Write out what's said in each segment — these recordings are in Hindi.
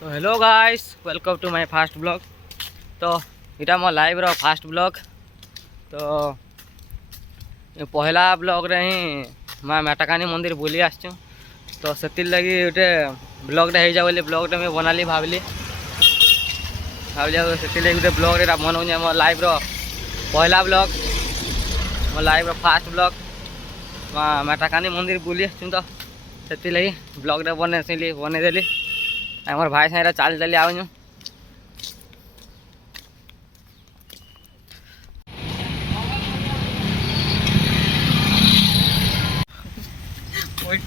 तो hello guys, welcome to my fast blog. तो इटा मो लाइव रो फास्ट ब्लॉग। तो ये पहला ब्लॉग रही मैं मेटाकानी मंदिर बुली आसचु। तो से लगी गोटे ब्लॉगटा हो जाए ब्लॉगटा मैं बनाली भाविली से गोटे ब्लॉग बनाऊे मो लाइव रो पहला ब्लॉग, मो लाइव रो फास्ट ब्लॉग। मेटाकानी मंदिर बुली आसचु। तो से लगी ब्लॉगटा बनईदेली आमर भाई साइरा चाल चली आउनु।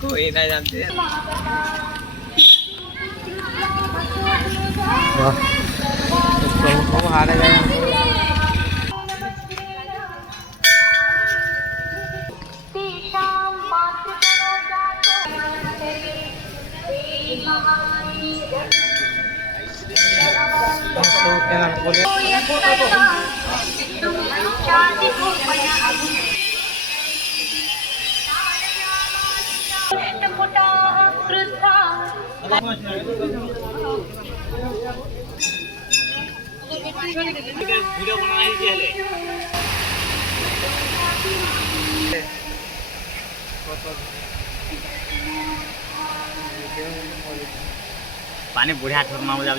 कोई ना जानते हारे वीडियो पानी बुढ़िया ठोर मामू जाऊ